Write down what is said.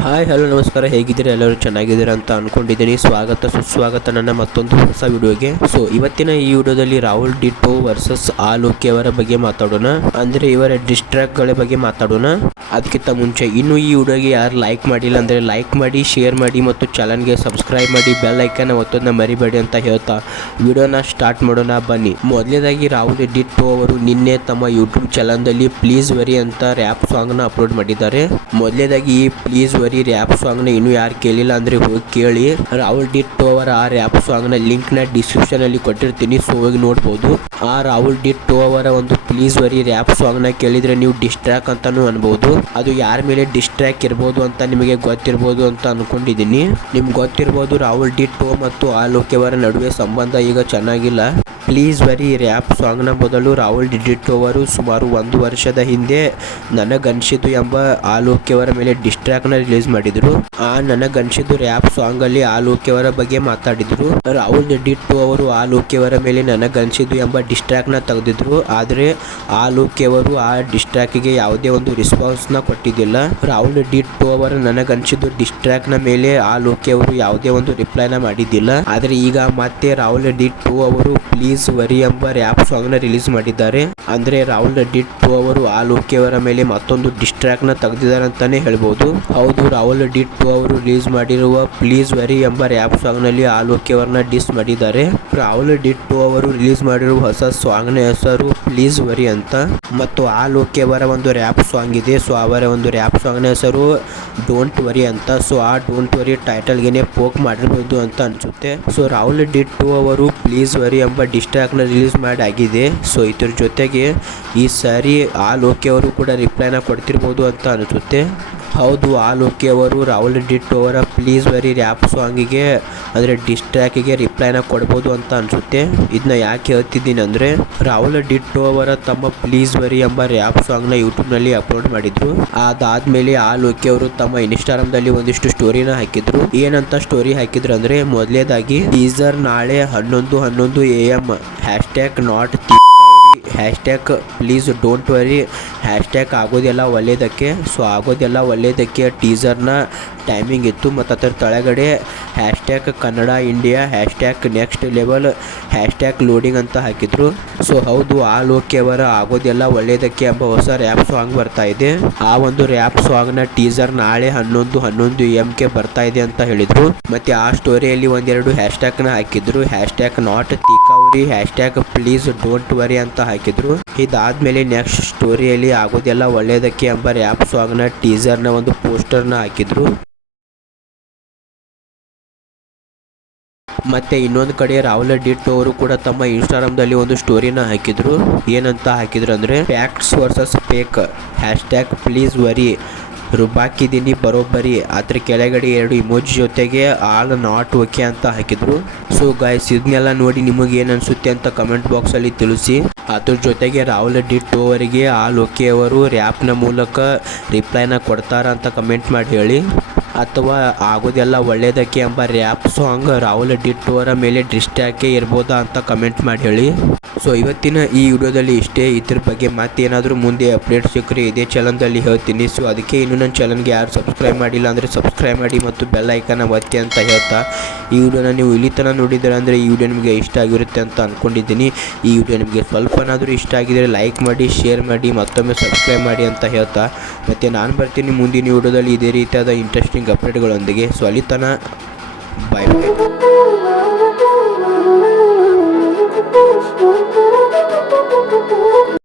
Hi hello ನಮಸ್ಕಾರ, ಹೇಗಿದ್ದೀರಾ? ಎಲ್ಲರೂ ಚೆನ್ನಾಗಿದ್ದೀರಾ ಅಂತ ಅನ್ಕೊಂಡಿದ್ದೀನಿ. ಸ್ವಾಗತ ಸುಸ್ವಾಗತ ನನ್ನ ಮತ್ತೊಂದು ಹೊಸ ವಿಡಿಯೋಗೆ. ಸೊ ಇವತ್ತಿನ ಈ ವಿಡಿಯೋದಲ್ಲಿ ರಾಹುಲ್ ಡಿಟೋ ವರ್ಸಸ್ ಆಲೋಕೆ ಅವರ ಬಗ್ಗೆ ಮಾತಾಡೋಣ, ಅಂದ್ರೆ ಇವರ ಗಳ ಬಗ್ಗೆ ಮಾತಾಡೋಣ. ಅದಕ್ಕಿಂತ ಮುಂಚೆ ಇನ್ನು ಈ ವಿಡಿಯೋಗೆ ಯಾರು ಲೈಕ್ ಮಾಡಿಲ್ಲ ಅಂದ್ರೆ ಲೈಕ್ ಮಾಡಿ, ಶೇರ್ ಮಾಡಿ ಮತ್ತು ಚಾನಲ್ಗೆ ಸಬ್ಸ್ಕ್ರೈಬ್ ಮಾಡಿ, ಬೆಲ್ ಐಕನ್ ಒತ್ತೋದನ್ನ ಮರಿಬೇಡಿ ಅಂತ ಹೇಳ್ತಾ ವಿಡಿಯೋನ ಸ್ಟಾರ್ಟ್ ಮಾಡೋಣ ಬನ್ನಿ. ಮೊದಲನೇದಾಗಿ ರಾಹುಲ್ ಡಿಟೋ ಅವರು ನಿನ್ನೆ ತಮ್ಮ ಯೂಟ್ಯೂಬ್ ಚಾನಲ್ನಲ್ಲಿ ಪ್ಲೀಸ್ ವರಿ ಅಂತ ರ್ಯಾಪ್ ಸಾಂಗ್ ನ ಅಪ್ಲೋಡ್ ಮಾಡಿದ್ದಾರೆ. ಮೊದಲನೇದಾಗಿ ಈ ಪ್ಲೀಸ್ ವರಿ ರ್ಯಾಪ್ ಸಾಂಗ್ ನ ಇನ್ನು ಯಾರು ಕೇಳಿಲ್ಲ ಅಂದ್ರೆ ಹೋಗಿ ಕೇಳಿ. ರಾಹುಲ್ ಡಿಟೋ ಅವರ ಆ ರ್ಯಾಪ್ ಸಾಂಗ್ ನ ಲಿಂಕ್ ನ ಡಿಸ್ಕ್ರಿಪ್ಷನ್ ಅಲ್ಲಿ ಕೊಟ್ಟಿರ್ತೀನಿ, ಸೊ ಹೋಗಿ ನೋಡಬಹುದು. ಆ ರಾಹುಲ್ ಡಿಟೋ ಅವರ ಒಂದು ಪ್ಲೀಸ್ ವರಿ ರ್ಯಾಪ್ ಸಾಂಗ್ ನ ಕೇಳಿದ್ರೆ ನೀವು ಡಿಸ್ಟ್ರಾಕ್ ಅಂತಾನು ಅನ್ಬಹುದು. ಅದು ಯಾರ ಮೇಲೆ ಡಿಸ್ಟ್ರಾಕ್ ಇರ್ಬೋದು ಅಂತ ನಿಮಗೆ ಗೊತ್ತಿರ್ಬೋದು ಅಂತ ಅನ್ಕೊಂಡಿದ್ದೀನಿ. ನಿಮ್ಗೆ ಗೊತ್ತಿರ್ಬೋದು, ರಾಹುಲ್ ಡಿಟೋ ಮತ್ತು ಆಲೋಕೆ ಅವರ ನಡುವೆ ಸಂಬಂಧ ಈಗ ಚೆನ್ನಾಗಿಲ್ಲ. ಪ್ಲೀಸ್ ವರಿ ರ್ಯಾಪ್ ಸಾಂಗ್ ನ ಮೊದಲು ರಾಹುಲ್ ಡಿಟೋ ಅವರು ಸುಮಾರು 1 ವರ್ಷದ ಹಿಂದೆ ನನಗನ್ಸಿದ್ದು ಎಂಬ ಆಲೋಕೆ ಅವರ ಮೇಲೆ ಡಿಸ್ಟ್ರಾಕ್ ನ ರಿಲೀಸ್ ಮಾಡಿದ್ರು. ಆ ನನಗನ್ಸಿದ್ದು ರ್ಯಾಪ್ ಸಾಂಗ್ ಅಲ್ಲಿ ಆಲೋಕೆ ಅವರ ಬಗ್ಗೆ ಮಾತಾಡಿದ್ರು. ರಾಹುಲ್ ಡಿಟೋ ಅವರು ಆಲೋಕೆ ಅವರ ಮೇಲೆ ನನಗನ್ಸಿದ್ದು ಎಂಬ ಡಿಸ್ಟ್ರಾಕ್ ನ ತೆಗೆದಿದ್ರು. ಆದ್ರೆ ಆಲೋಕೆ ಅವರು ಆ ಡಿಸ್ಟ್ರಾಕ್ ಗೆ ಯಾವುದೇ ಒಂದು ರೆಸ್ಪಾನ್ಸ್ ನ ಕೊಟ್ಟಿದ್ದಿಲ್ಲ. ರಾಹುಲ್ ಡಿಟೋ ಅವರ ನನಗನ್ಸಿದ್ದು ಡಿಸ್ಟ್ರಾಕ್ ನ ಮೇಲೆ ಆಲೋಕೆ ಅವರು ಯಾವುದೇ ಒಂದು ರಿಪ್ಲೈ ನ ಮಾಡಿದ್ದಿಲ್ಲ. ಆದ್ರೆ ಈಗ ಮತ್ತೆ ರಾಹುಲ್ ಡಿಟೋ ಅವರು ಪ್ಲೀಸ್ ವರಿ ಎಂಬ ರ್ಯಾಪ್ ಸಾಂಗ್ ನ ರಿಲೀಸ್ ಮಾಡಿದ್ದಾರೆ. ಅಂದ್ರೆ ರಾಹುಲ್ ಡಿಟೋ ಅವರು ಆಲೋಕೆ ಅವರ ಮೇಲೆ ಮತ್ತೊಂದು ಡಿಸ್ಟ್ರಾಕ್ ನ ತೆಗೆದಿದ್ದಾರೆ ಅಂತಾನೆ ಹೇಳ್ಬಹುದು. ಹೌದು, ರಾಹುಲ್ ಡಿಟೋ ಅವರು ರಿಲೀಸ್ ಮಾಡಿರುವ ಪ್ಲೀಸ್ ವರಿ ಎಂಬ ರ್ಯಾಪ್ ಸಾಂಗ್ ನಲ್ಲಿ ಆಲೋಕೆ ಅವರನ್ನ ಡಿಸ್ ಮಾಡಿದ್ದಾರೆ. ರಾಹುಲ್ ಡಿಟೋ ಅವರು ರಿಲೀಸ್ ಮಾಡಿರುವ ಹೊಸ ಸಾಂಗ್ ನ ಹೆಸರು ಪ್ಲೀಸ್ ವರಿ ಅಂತ, ಮತ್ತು ಆಲೋಕೆ ಅವರ ಒಂದು ರ್ಯಾಪ್ ಸಾಂಗ್ ಇದೆ. ಸೊ ಅವರ ಒಂದು ರ್ಯಾಪ್ ಸಾಂಗ್ ನ ಹೆಸರು ಡೋಂಟ್ ವರಿ ಅಂತ. ಸೊ ಆ ಡೋಂಟ್ ವರಿ ಟೈಟಲ್ ಗೆನೆ ಪೋಕ್ ಮಾಡಿರಬಹುದು ಅಂತ ಅನ್ಸುತ್ತೆ. ಸೊ ರಾಹುಲ್ ಡಿಟೋ ಅವರು ಪ್ಲೀಸ್ ವರಿ ಎಂಬ ಡಿಸ್ಟ್ರಾಕ್ ನ ರಿಲೀಸ್ ಮಾಡಿ ಆಗಿದೆ. ಸೊ ಇದ್ರ ಜೊತೆಗೆ ಈ ಸಾರಿ ಆಲೋಕೆ ಅವರು ಕೂಡ ರಿಪ್ಲೈನ ಕೊಡ್ತಿರ್ಬೋದು ಅಂತ ಅನಿಸುತ್ತೆ. ಹೌದು, ಆಲೋಕೆ ಅವರು ರಾಹುಲ್ ಡಿಟೋ ಅವರ ಪ್ಲೀಸ್ ವರಿ ರ್ಯಾಪ್ ಸಾಂಗಿಗೆ ಅಂದರೆ ಡಿಸ್ಟ್ರಾಕಿಗೆ ರಿಪ್ಲೈನ ಕೊಡ್ಬೋದು ಅಂತ ಅನಿಸುತ್ತೆ. ಇದನ್ನ ಯಾಕೆ ಹೇಳ್ತಿದ್ದೀನಿ ಅಂದರೆ, ರಾಹುಲ್ ಡಿಟೋ ಅವರ ತಮ್ಮ ಪ್ಲೀಸ್ ವರಿ ಎಂಬ ರ್ಯಾಪ್ ಸಾಂಗ್ನ ಯೂಟ್ಯೂಬ್ನಲ್ಲಿ ಅಪ್ಲೋಡ್ ಮಾಡಿದ್ರು. ಅದಾದಮೇಲೆ ಆಲೋಕೆ ಅವರು ತಮ್ಮ ಇನ್ಸ್ಟಾಗ್ರಾಮ್ದಲ್ಲಿ ಒಂದಿಷ್ಟು ಸ್ಟೋರಿನ ಹಾಕಿದ್ರು. ಏನಂತ ಸ್ಟೋರಿ ಹಾಕಿದ್ರು ಅಂದರೆ, ಮೊದಲೇದಾಗಿ ಟೀಸರ್ ನಾಳೆ 11:11 AM #not please don't worry ಆಗೋದೆಲ್ಲ ಒಳ್ಳೆಯದಕ್ಕೆ. ಸೊ ಆಗೋದೆಲ್ಲ ಒಳ್ಳೆಯದಕ್ಕೆ ಟೀಸರ್ನ ಟೈಮಿಂಗ್ ಇತ್ತು, ಮತ್ತು ಅದರ ಕೆಳಗಡೆ Kannada India next level loading ಅಂತ ಹಾಕಿದ್ರು. ಸೊ ಹೌದು, ಆಲೋಕೆ ಅವರ ಆಗೋದೆಲ್ಲ ಒಳ್ಳೆಯದಕ್ಕೆ ಎಂಬ ಹೊಸ ರ್ಯಾಪ್ ಸಾಂಗ್ ಬರ್ತಾ ಇದೆ. ಆ ಒಂದು ರ್ಯಾಪ್ ಸಾಂಗ್ ನ ಟೀಸರ್ ನಾಳೆ 11:11 AM ಬರ್ತಾ ಇದೆ ಅಂತ ಹೇಳಿದ್ರು. ಮತ್ತೆ ಆ ಸ್ಟೋರಿಯಲ್ಲಿ ಒಂದೆರಡು ನ ಹಾಕಿದ್ರು. #not ಪ್ಲೀಸ್ ಡೋಂಟ್ ವರಿ ಅಂತ ಹಾಕಿದ್ರು. ಇದಾದ್ಮೇಲೆ ನೆಕ್ಸ್ಟ್ ಸ್ಟೋರಿಯಲ್ಲಿ ಆಗೋದೆಲ್ಲ ಒಳ್ಳೆಯದಕ್ಕೆ ಎಂಬ ರ್ಯಾಪ್ ಸಾಂಗ್ ನ ಟೀಸರ್ ನ ಒಂದು ಪೋಸ್ಟರ್ ನ ಹಾಕಿದ್ರು. ಮತ್ತೆ ಇನ್ನೊಂದು ಕಡೆ ರಾಹುಲ್ ಡಿಟೋ ಅವರು ಕೂಡ ತಮ್ಮ ಇನ್ಸ್ಟಾಗ್ರಾಮ್ದಲ್ಲಿ ಒಂದು ಸ್ಟೋರಿನ ಹಾಕಿದ್ರು. ಏನಂತ ಹಾಕಿದ್ರು ಅಂದ್ರೆ, facts versus fake please worry ರುಬ್ಬಾಕಿದ್ದೀನಿ ಬರೋಬ್ಬರಿ. ಅದ್ರ ಕೆಳಗಡೆ 2 ಇಮೋಜಿ ಜೊತೆಗೆ ಆಲ್ ನಾಟ್ ಓಕೆ ಅಂತ ಹಾಕಿದ್ರು. ಸೊ ಗೈಸ್, ಇದನ್ನೆಲ್ಲ ನೋಡಿ ನಿಮಗೆ ಏನು ಅನಿಸುತ್ತೆ ಅಂತ ಕಮೆಂಟ್ ಬಾಕ್ಸಲ್ಲಿ ತಿಳಿಸಿ. ಅದ್ರ ಜೊತೆಗೆ ರಾಹುಲ್ ಡಿಟೋ ಅವರಿಗೆ ಆಲೋಕೆ ಅವರು ರ್ಯಾಪ್ನ ಮೂಲಕ ರಿಪ್ಲೈನ ಕೊಡ್ತಾರ ಅಂತ ಕಮೆಂಟ್ ಮಾಡಿ ಹೇಳಿ. ಅಥವಾ ಆಗೋದೆಲ್ಲ ಒಳ್ಳೆಯದಕ್ಕೆ ಎಂಬ ರ್ಯಾಪ್ ಸಾಂಗ್ ರಾಹುಲ್ ಡಿಟೋ ಅವರ ಮೇಲೆ ಡಿಸ್ಟ್ರಾಕ್ ಇರ್ಬೋದಾ ಅಂತ ಕಮೆಂಟ್ ಮಾಡಿ ಹೇಳಿ. ಸೊ ಇವತ್ತಿನ ಈ ವಿಡಿಯೋದಲ್ಲಿ ಇಷ್ಟೇ. ಇದ್ರ ಬಗ್ಗೆ ಮತ್ತೇನಾದರೂ ಮುಂದೆ ಅಪ್ಡೇಟ್ ಸಿಕ್ಕರೆ ಇದೇ ಚಾನಲ್ದಲ್ಲಿ ಹೇಳ್ತೀನಿ. ಸೊ ಅದಕ್ಕೆ ಇನ್ನೂ ನನ್ನ ಚಾನಲ್ಗೆ ಯಾರು ಸಬ್ಸ್ಕ್ರೈಬ್ ಮಾಡಿಲ್ಲ ಅಂದರೆ ಸಬ್ಸ್ಕ್ರೈಬ್ ಮಾಡಿ ಮತ್ತು ಬೆಲ್ ಐಕನ್ನ ಒತ್ತಿ ಅಂತ ಹೇಳ್ತಾ, ಈ ವಿಡಿಯೋನ ನೀವು ಇಲ್ಲಿ ತನಕ ನೋಡಿದ್ದೀರ ಅಂದರೆ ಈ ವಿಡಿಯೋ ನಿಮಗೆ ಇಷ್ಟ ಆಗಿರುತ್ತೆ ಅಂತ ಅಂದ್ಕೊಂಡಿದ್ದೀನಿ. ಈ ವಿಡಿಯೋ ನಿಮಗೆ ಸ್ವಲ್ಪನಾದರೂ ಇಷ್ಟ ಆಗಿದರೆ ಲೈಕ್ ಮಾಡಿ, ಶೇರ್ ಮಾಡಿ, ಮತ್ತೊಮ್ಮೆ ಸಬ್ಸ್ಕ್ರೈಬ್ ಮಾಡಿ ಅಂತ ಹೇಳ್ತಾ, ಮತ್ತು ನಾನು ಬರ್ತೀನಿ ಮುಂದಿನ ವಿಡಿಯೋದಲ್ಲಿ ಇದೇ ರೀತಿಯಾದ ಇಂಟ್ರೆಸ್ಟಿಂಗ್ ಅಪ್ಡೇಟ್ಗಳೊಂದಿಗೆ. ಸೊ ಅಲ್ಲಿ ತನಕ ಬಾಯ್ ಬಾಯ್.